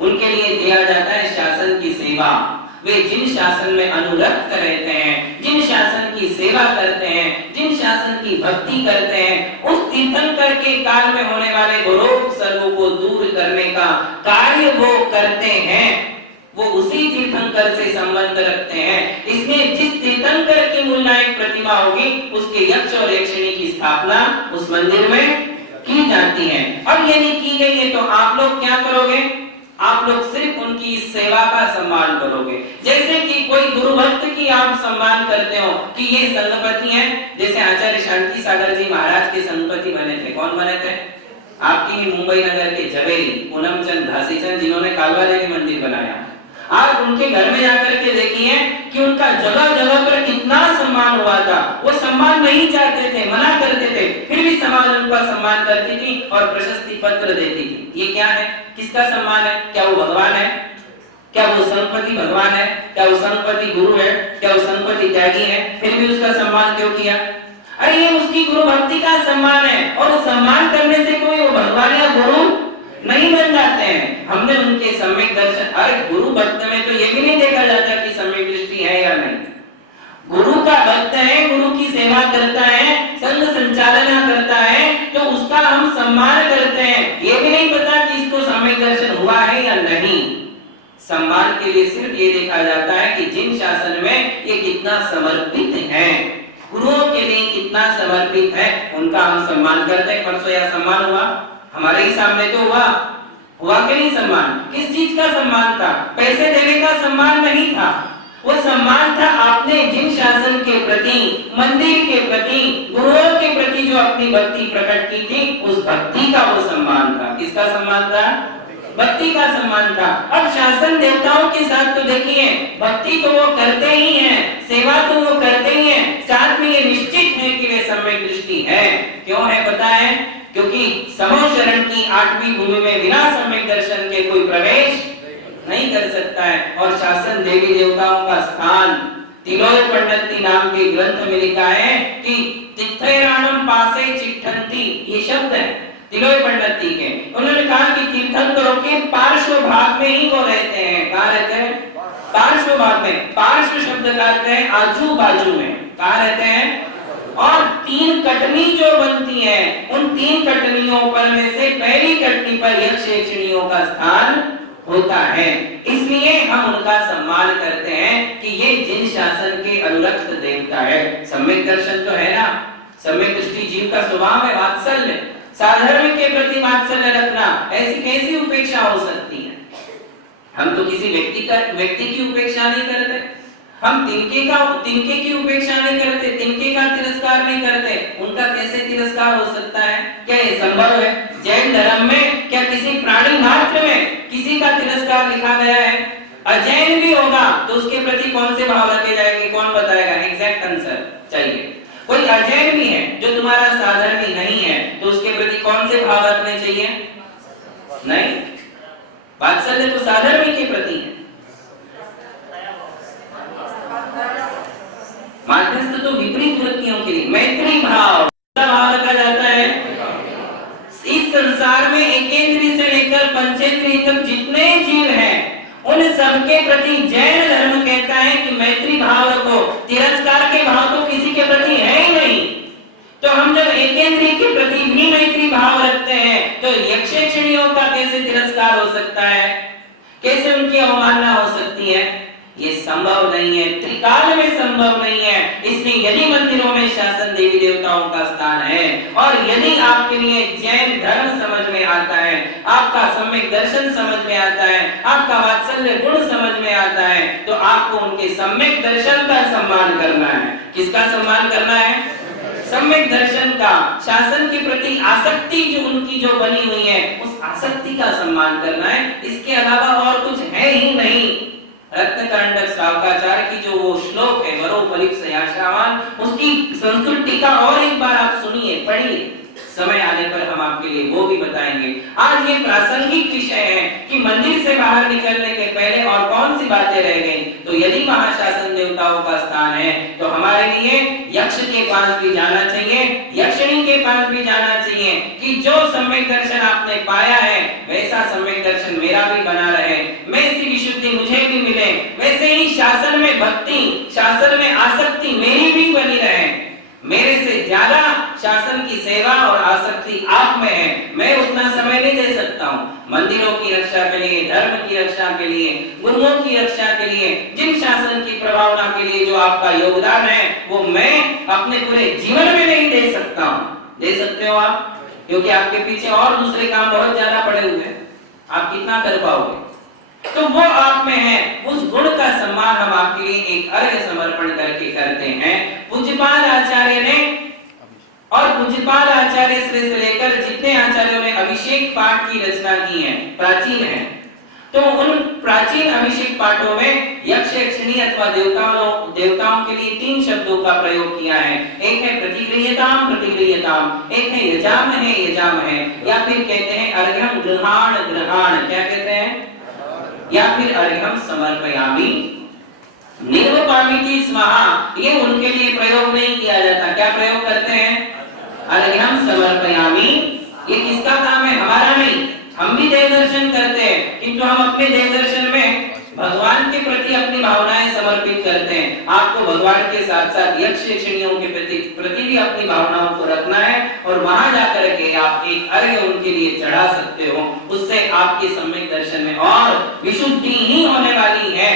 उनके लिए दिया जाता है शासन की सेवा। वे जिन शासन में अनुरक्त रहते हैं, जिन शासन की सेवा करते हैं, जिन शासन की भक्ति करते हैं, उस तीर्थंकर के काल में होने वाले घोर सर्वों को दूर करने का कार्य वो करते हैं। वो उसी तीर्थंकर से संबंध रखते हैं। इसलिए जिस तीर्थंकर की मूलनायक प्रतिमा होगी, उसके यक्ष और यक्षिणी की स्थापना उस मंदिर में की जाती है। अब यदि की गई है तो आप लोग क्या करोगे? आप लोग सिर्फ उनकी सेवा का सम्मान करोगे। जैसे कि कोई गुरु भक्त की आप सम्मान करते हो कि ये संगपति हैं। जैसे आचार्य शांति सागर जी महाराज के संगपति बने थे। कौन बने थे? आपकी मुंबई नगर के झवेरी पूनमचंद घासीचंद, जिन्होंने कालवा देवी मंदिर बनाया। आप उनके घर में जाकर के देखिए कि उनका जगह जगह पर कितना सम्मान हुआ था। वो सम्मान नहीं चाहते थे, मना करते थे, फिर भी समाज उनका सम्मान करती थी और प्रशस्ति पत्र देती थी। ये क्या है? किसका सम्मान है? क्या वो भगवान है? क्या वो संगपति भगवान है? क्या वो संगपति गुरु है? क्या वो संगपति त्यागी है? फिर भी उसका सम्मान क्यों किया? अरे ये उसकी गुरु भक्ति का सम्मान है। और सम्मान करने से कोई वो भगवान या गुरु नहीं बन जाते हैं। हमने उनके सम्यक दर्शन, अरे गुरु भक्त में तो ये भी नहीं देखा जाता कि सम्यक दृष्टि है या नहीं। गुरु का भक्त है, गुरु की सेवा करता है, संघ संचालना करता है, तो उसका हम सम्मान करते हैं। ये भी नहीं पता कि इसको सम्यक दर्शन हुआ है या नहीं। सम्मान के लिए सिर्फ ये देखा जाता है कि जिन शासन में ये कितना समर्पित है, गुरुओं के लिए कितना समर्पित है, उनका हम सम्मान करते हैं। परसों यह सम्मान हुआ, हमारे ही सामने तो हुआ कि नहीं सम्मान? किस चीज का सम्मान था? पैसे देने का सम्मान नहीं था। वो सम्मान था आपने जिन शासन के प्रति, मंदिर के प्रति, गुरुओं के प्रति जो अपनी भक्ति प्रकट की थी, उस भक्ति का वो सम्मान था। किसका सम्मान था? भक्ति का सम्मान था। अब शासन देवताओं के साथ तो देखिए, भक्ति तो वो करते ही हैं, सेवा तो वो करते ही हैं, साथ में ये निश्चित है कि वे सम्यक दृष्टि है। क्यों है पता है? क्योंकि समो शरण की 8वीं भूमि में बिना सम्यक दर्शन के कोई प्रवेश नहीं कर सकता है। और शासन देवी देवताओं का स्थान तिलोय पंडित नाम के ग्रंथ में लिखा है कि तीर्थराणम पासे चिट्ठंती, ये शब्द है तिलोय पंडित के। उन्होंने कहा कि तीर्थंकरों के पार्श्व भाग में ही वो रहते हैं। कहाँ रहते हैं? पार्श्व भाग में। पार्श्व शब्द का अर्थ है आजू बाजू में। कहाँ रहते हैं? और 3 कटनी जो बनती है, उन 3 कटनियों पर में से पहली कटनी पर यक्ष यक्षिणियों का स्थान होता है। इसलिए हम उनका सम्मान करते हैं कि ये जिन शासन के अनुरक्त देवता है। सम्यक दर्शन तो है ना, सम्यक दृष्टि जीव का स्वभाव है, वात्सल्य, साधर्म के प्रति वात्सल्य रखना। ऐसी कैसी उपेक्षा हो सकती है? हम तो किसी व्यक्ति की उपेक्षा नहीं करते, हम तिनके की उपेक्षा नहीं करते, तिनके का तिरस्कार नहीं करते। उनका कैसे तिरस्कार हो सकता है? क्या ये संभव है? जैन धर्म में क्या किसी प्राणी मात्र में किसी का तिरस्कार लिखा गया है? अजैन भी होगा तो उसके प्रति कौन से भाव रखे जाएंगे? कौन बताएगा? एग्जैक्ट आंसर चाहिए। कोई अजैन भी है जो तुम्हारा साधर्मी नहीं है तो उसके प्रति कौन से भाव रखने चाहिए? नहीं, वात्सल्य तो साधर्मी के प्रति है। माध्यस्थ तो विपरीत वृत्तियों के लिए मैत्री भाव रखा जाता है। इस संसार में एकेंद्रीय से लेकर पंचेंद्रीय तक जितने जीव हैं उन सबके प्रति जैन धर्म कहता है कि मैत्री भाव रखो। तिरस्कार के भाव तो किसी के प्रति है ही नहीं। तो हम जब एकेंद्रीय के प्रति भी मैत्री भाव रखते हैं तो यक्ष यक्षिणियों का कैसे तिरस्कार हो सकता है? कैसे उनकी अवमानना हो सकती है? ये संभव नहीं है, त्रिकाल में संभव नहीं है। इसलिए यदि मंदिरों में शासन देवी देवताओं का स्थान है और यदि आपके लिए जैन धर्म समझ में आता है, आपका सम्यक दर्शन समझ में आता है, आपका वात्सल्य गुण समझ में आता है, तो आपको उनके सम्यक दर्शन का सम्मान करना है। किसका सम्मान करना है? सम्यक दर्शन का। शासन के प्रति आसक्ति जो उनकी जो बनी हुई है उस आसक्ति का सम्मान करना है। इसके अलावा और कुछ है ही नहीं। रत्नकांडक शावकाचार्य की जो वो श्लोक है वरो परीक्षया याशावान, उसकी संस्कृत टीका और एक बार आप सुनिए, पढ़िए। समय आने पर हम आपके लिए वो भी बताएंगे। आज ये प्रासंगिक विषय है कि मंदिर से बाहर निकलने के पहले और कौन सी बातें रह गई। तो यदि महाशासन देवताओं का स्थान है तो हमारे लिए यक्ष के पास भी जाना चाहिए, यक्षिणी के पास भी जाना चाहिए कि जो सम्यक दर्शन आपने पाया है वैसा सम्यक दर्शन मेरा भी बना रहे, वैसी विशुद्धि मुझे भी मिले, वैसे ही शासन में भक्ति, शासन में आसक्ति मेरी भी बनी रहे। मेरे से ज्यादा शासन की सेवा और आसक्ति आप में है, मैं उतना समय नहीं दे सकता हूँ। मंदिरों की रक्षा के लिए, धर्म की रक्षा के लिए, गुरुओं की रक्षा के लिए, जिन शासन की प्रभावना के लिए जो आपका योगदान है वो मैं अपने पूरे जीवन में नहीं दे सकता हूँ। दे सकते हो आप, क्योंकि आपके पीछे और दूसरे काम बहुत ज्यादा पड़े हुए हैं। आप कितना कर पाओगे? तो वो आप में है, उस गुण का सम्मान हम आपके लिए एक अर्घ्य समर्पण करके करते हैं। पूज्यपाल आचार्य ने और पूज्यपाल आचार्य से लेकर जितने आचार्यों ने अभिषेक पाठ की रचना की है, प्राचीन है, तो उन प्राचीन अभिषेक पाठों में यक्ष यक्षिणी अथवा देवताओं के लिए 3 शब्दों का प्रयोग किया है। एक है प्रतिगृह्यताम प्रतिगृह्यताम, एक है यजाम है, या फिर कहते हैं अर्घ्यम गृहाण गृहाण, क्या कहते हैं, या फिर अर्घ्यम समर्पयामि निर्वपामिति स्वाहा। ये उनके लिए प्रयोग नहीं किया जाता। क्या प्रयोग करते हैं? अर्घ्यम समर्पयामि। ये किसका काम है? हमारा नहीं। हम भी देव दर्शन करते हैं किंतु हम अपने देव दर्शन में भगवान के प्रति अपनी भावनाएं समर्पित करते हैं। आपको भगवान के साथ साथ यक्ष यक्षिणियों के प्रति भी अपनी भावनाओं को रखना है और वहां जाकर के आप एक अर्घ्य उनके लिए चढ़ा सकते हो। उससे आपके सम्यक दर्शन में और विशुद्धि ही होने वाली है।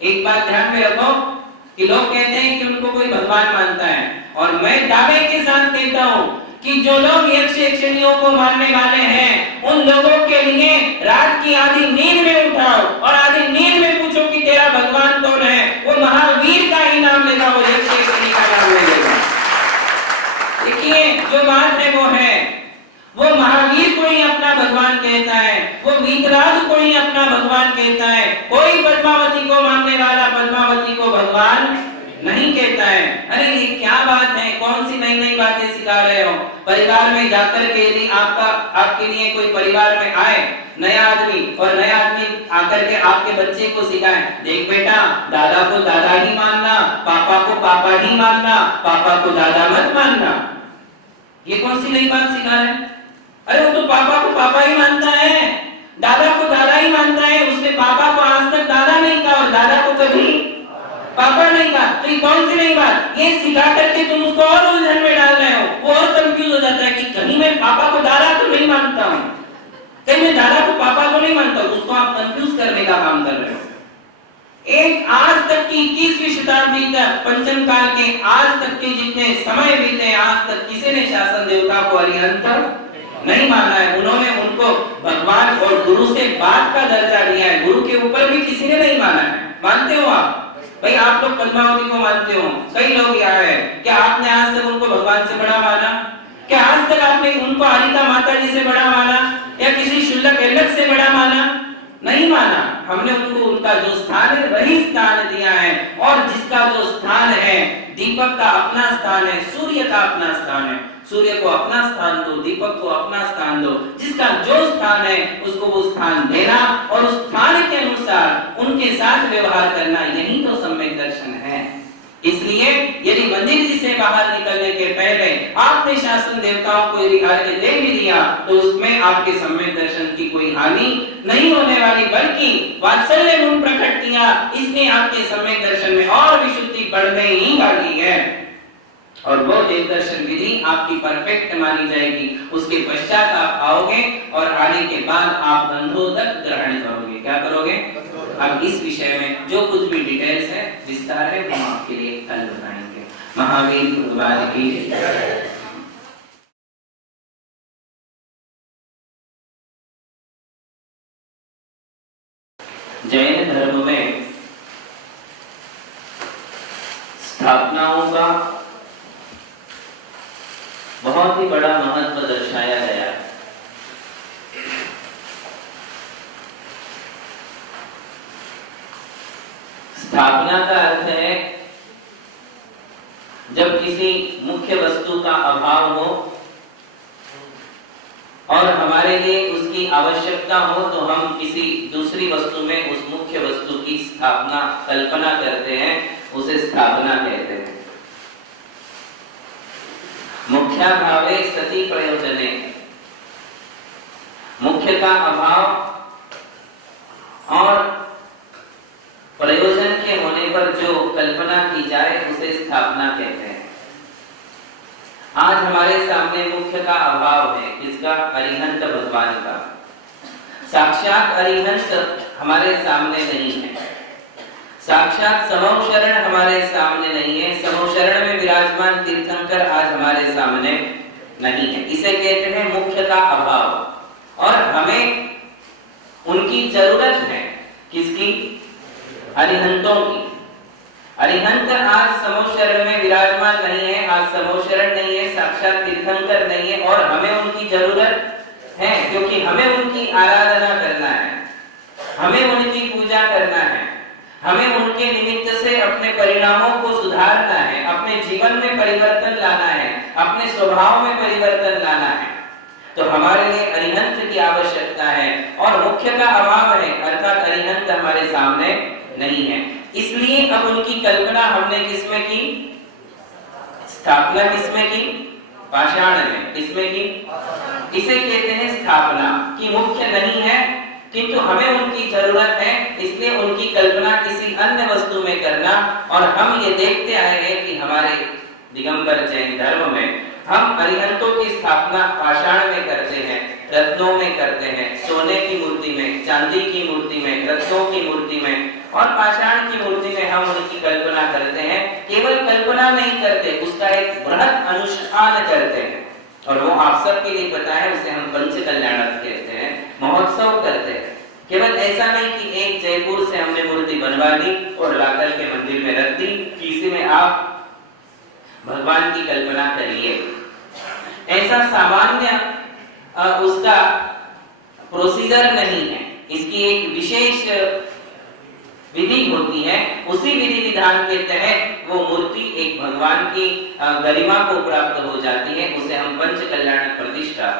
एक बात ध्यान में रखो कि लोग कहते हैं कि उनको कोई भगवान मानता है, और मैं दावे के साथ कहता हूँ कि जो लोग यक्ष यक्षिणियों को मानने वाले हैं उन लोगों के लिए रात की आधी नींद में उठाओ और आधी नींद में पूछो कि तेरा भगवान कौन है, वो महावीर का ही नाम लेगा, वो यक्ष यक्षिणी का नाम लेगा। देखिए जो बात है वो है, वो महावीर को ही अपना भगवान कहता है, वो वीतराग को ही अपना भगवान कहता है। कोई पद्मावती को मानने वाला पद्मावती को भगवान नहीं कहता है अरे ये क्या बात है, कौन सी नई नई बातें सिखा रहे हो। परिवार में जाकर के यदि आपके लिए कोई परिवार में आए नया आदमी, और नया आदमी आकर के आपके बच्चे को सिखाए, देख बेटा दादा को दादा ही मानना, पापा को पापा ही मानना, पापा को दादा मत मानना, ये कौन सी नई बात सिखा रहे हैं। अरे वो तो पापा को पापा ही मानता है, दादा को दादा ही मानता है, उसने पापा को आज तक दादा नहीं कहा और दादा को कभी पापा नहीं कहा। तो ये कौन सी नई बात, ये सिखा करके तुम उसको और उलझन में डाल रहे हो, वो और कंफ्यूज हो जाता है कि कहीं मैं पापा को दादा तो नहीं मानता हूं, कहीं मैं दादा को पापा को नहीं मानता, उसको आप कंफ्यूज करने का काम कर रहे हो। एक आज तक की 21वीं शताब्दी तक पंचम काल के आज तक के जितने समय बीते, आज तक किसी ने शासन देवता को अरिहंत नहीं माना है। उन्होंने उनको भगवान और गुरु से बात का दर्जा दिया है, गुरु के ऊपर भी किसी ने नहीं माना है। मानते हो आप भाई, आप लोग पद्मावती को मानते हो, कई लोग यहाँ है, क्या आपने आज तक उनको भगवान से बड़ा माना? क्या आज तक आपने उनको हरिता माता जी से बड़ा माना या किसी शुल्लक एल्लक से बड़ा माना? नहीं माना। हमने उनको उनका जो स्थान है वही स्थान दिया है, और जिसका जो स्थान है, दीपक का अपना स्थान है, सूर्य का अपना स्थान है, सूर्य को अपना स्थान दो, दीपक को अपना स्थान दो, जिसका जो स्थान है उसको वो स्थान देना और उस स्थान के अनुसार उनके साथ व्यवहार करना, यही तो सम्यक दर्शन है। इसलिए यदि मंदिर जी से बाहर निकलने के पहले आपने शासन देवताओं को यदि आगे दे भी दिया तो उसमें आपके सम्यक दर्शन की कोई हानि नहीं होने वाली, बल्कि वात्सल्य गुण प्रकट किया, इसलिए आपके सम्यक दर्शन में और विशुद्धि बढ़ने ही वाली है, और वो देव दर्शन विधि आपकी परफेक्ट मानी जाएगी। उसके पश्चात आप आओगे और आने के बाद आप बंधोदक ग्रहण करोगे। क्या करोगे? अब इस विषय में जो कुछ भी डिटेल्स है, विस्तार है, हम आपके लिए कल बताएंगे। महावीर भगवान की जय। जैन धर्म में स्थापनाओं का बहुत ही बड़ा महत्व दर्शाया गया है। स्थापना का अर्थ है जब किसी मुख्य वस्तु का अभाव हो और हमारे लिए उसकी आवश्यकता हो तो हम किसी दूसरी वस्तु में उस मुख्य वस्तु की स्थापना, कल्पना करते हैं, उसे स्थापना कहते हैं। मुख्या भावे सति प्रयोजने, मुख्य का अभाव और प्रयोजन के होने पर जो कल्पना की जाए उसे स्थापना कहते हैं। आज हमारे सामने मुख्य का अभाव है, किसका? अरिहंत भगवान का। साक्षात अरिहंत हमारे सामने नहीं है, साक्षात समौशरण हमारे सामने नहीं है, समौशरण में विराजमान तीर्थंकर आज हमारे सामने नहीं है। इसे कहते हैं मुख्य का अभाव, और हमें उनकी जरूरत है। किसकी? अरिहंतों की। अरिहंत आज समौशरण में विराजमान नहीं है, आज समौशरण नहीं है, साक्षात तीर्थंकर नहीं है, और हमें उनकी जरूरत है, क्योंकि हमें उनकी आराधना करना है, हमें उनकी पूजा करना है, हमें उनके निमित्त से अपने परिणामों को सुधारना है, अपने जीवन में परिवर्तन लाना है, अपने स्वभाव में परिवर्तन लाना है। तो हमारे लिए अरिहंत की आवश्यकता है, और मुख्य का अभाव है, अर्थात अरिहंत हमारे सामने नहीं है। इसलिए अब उनकी कल्पना हमने किसमें की? स्थापना किसमें की? पाषाण में। किसमें की? इसे कहते हैं स्थापना, कि मुख्य नहीं है किंतु हमें उनकी जरूरत है, इसलिए उनकी कल्पना किसी अन्य वस्तु में करना। और हम ये देखते आए हैं कि हमारे दिगंबर जैन धर्म में हम अरिहंतों की स्थापना पाषाण में करते हैं, रत्नों में करते हैं, सोने की मूर्ति में, चांदी की मूर्ति में, रत्नों की मूर्ति में और पाषाण की मूर्ति में हम उनकी कल्पना करते हैं। केवल कल्पना नहीं करते, उसका एक बृहत अनुष्ठान करते हैं, और वो आप सबके लिए पता है, उसे हम पंच कल्याणक कहते हैं, महोत्सव करते हैं। केवल ऐसा नहीं कि एक जयपुर से हमने मूर्ति बनवा ली और लाकर के मंदिर में रख दी, किसी में आप भगवान की कल्पना करिए, ऐसा सामान्य उसका प्रोसीजर नहीं है। इसकी एक विशेष विधि होती है, उसी विधि विधान के तहत वो मूर्ति एक भगवान की गरिमा को प्राप्त हो जाती है। उसे हम पंच कल्याण प्रतिष्ठा,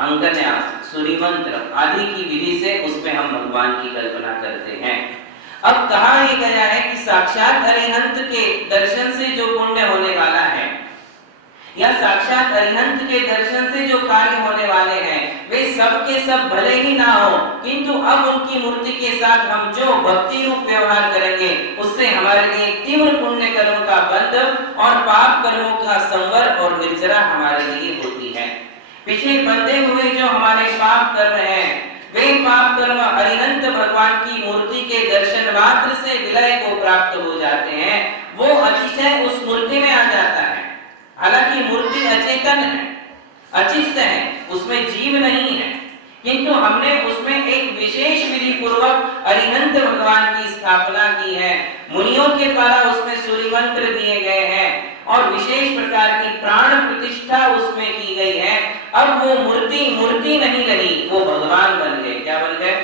अंकन्यास, सूर्य मंत्र आदि की विधि से उसमें हम भगवान की कल्पना करते हैं। अब कहा यह गया है कि साक्षात अरिहंत के दर्शन से जो पुण्य होने वाला है या साक्षात अरिहंत के दर्शन से जो कार्य होने वाले हैं वे सब के सब भले ही ना हो, किंतु अब उनकी मूर्ति के साथ हम जो भक्ति रूप व्यवहार करेंगे उससे हमारे लिए तीव्र पुण्य कर्म का बंध और पाप कर्मों का संवर और निर्जरा हमारे लिए होती है। पीछे बंधे हुए जो हमारे पाप कर्म हैं वे पाप कर्म अरिहंत भगवान की मूर्ति के दर्शन मात्र से विलय को प्राप्त हो जाते हैं। वो अतिशय उस मूर्ति में आ जाता है। हालांकि मूर्ति अचेतन है, अचित्त है, उसमें जीव नहीं है, किंतु हमने उसमें एक विशेष विधि पूर्वक अरिहंत भगवान की स्थापना की है। मुनियों के द्वारा उसमें सूर्य मंत्र दिए गए हैं और विशेष प्रकार की प्राण प्रतिष्ठा उसमें की गई है। अब वो मूर्ति नहीं रही, वो भगवान बन गए। क्या बन गए?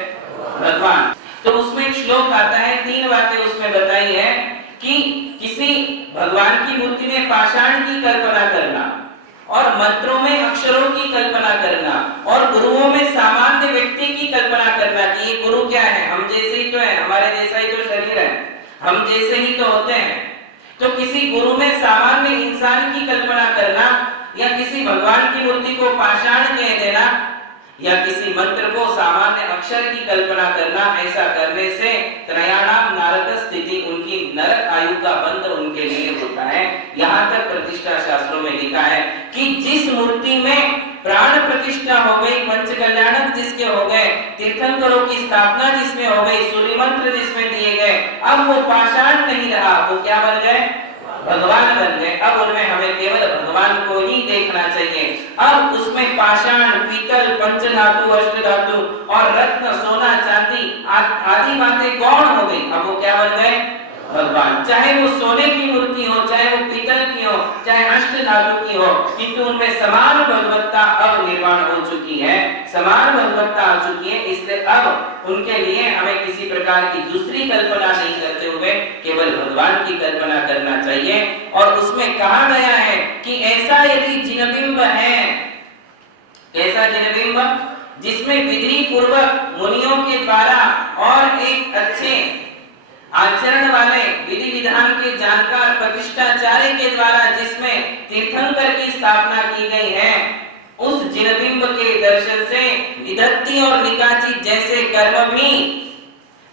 भगवान। तो उसमें एक श्लोक आता है, 3 बातें उसमें बताई है कि किसी भगवान की मूर्ति में पाषाण की कल्पना करना और मंत्रों में अक्षरों की कल्पना करना और गुरुओं में सामान्य व्यक्ति की कल्पना करना कि ये गुरु क्या है, हम जैसे ही तो है, हमारे जैसा ही तो शरीर है, हम जैसे ही तो होते हैं। तो किसी गुरु में सामान्य इंसान की कल्पना करना या किसी भगवान की मूर्ति को पाषाण कह देना या किसी मंत्र को सामान्य अक्षर की कल्पना करना, ऐसा करने से त्रयाणाम नरक स्थिति, उनकी नरक आयु का बंध उनके लिए होता है। यहाँ तक प्रतिष्ठा शास्त्रों में लिखा है कि जिस मूर्ति में प्राण प्रतिष्ठा हो गई, पंच कल्याणक जिसके हो गए, तीर्थंकरों की स्थापना जिसमें हो गई, सूर्य मंत्र जिसमें दिए गए, अब वो पाषाण नहीं रहा, वो क्या बन गए? भगवान बन गए। अब उनमें हमें केवल भगवान को ही देखना चाहिए। अब उसमें पाषाण, पीतल, पंचधातु, अष्टधातु और रत्न, सोना, चांदी आदि बातें गौण हो गई। अब वो क्या बन गए? भगवान। चाहे वो सोने की मूर्ति हो, चाहे वो पीतल की हो, चाहे अष्टधातु की हो, किंतु उनमें समान भगवत्ता अब निर्माण हो चुकी है, समान भगवत्ता आ चुकी है। इसलिए अब उनके लिए हमें किसी प्रकार की दूसरी कल्पना नहीं करते हुए केवल भगवान की कल्पना करना चाहिए। और उसमें कहा गया है कि ऐसा यदि जिनबिंब है, कैसा जिनबिंब? जिसमें विधि पूर्वक मुनियों के द्वारा और एक अच्छे आचरण वाले विधि विधान के जानकार प्रतिष्ठाचार्य के द्वारा जिसमें तीर्थंकर की स्थापना की गई है, उस जिनबिंब के दर्शन से विधत्ति और निकाची जैसे कर्म भी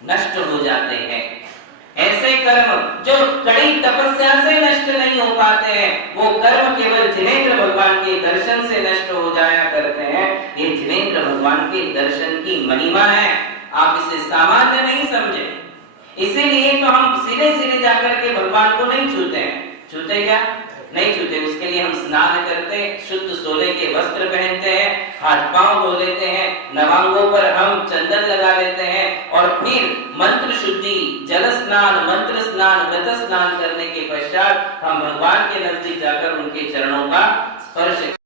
नष्ट हो जाते हैं। ऐसे कर्म जो कड़ी तपस्या से नष्ट नहीं हो पाते हैं, वो कर्म केवल जिनेंद्र भगवान के दर्शन से नष्ट हो जाया करते हैं। ये जिनेंद्र भगवान के दर्शन की महिमा है, आप इसे सामान्य नहीं समझे। इसीलिए तो हम सीधे सीधे जाकर के भगवान को नहीं छूते हैं। छूते क्या? नहीं छूते। उसके लिए हम स्नान करते, शुद्ध सोले के वस्त्र पहनते हैं, हाथ पांव धो लेते हैं, नवांगों पर हम चंदन लगा लेते हैं और फिर मंत्र शुद्धि, जल स्नान, मंत्र स्नान, व्रत स्नान करने के पश्चात हम भगवान के नजदीक जाकर उनके चरणों का स्पर्श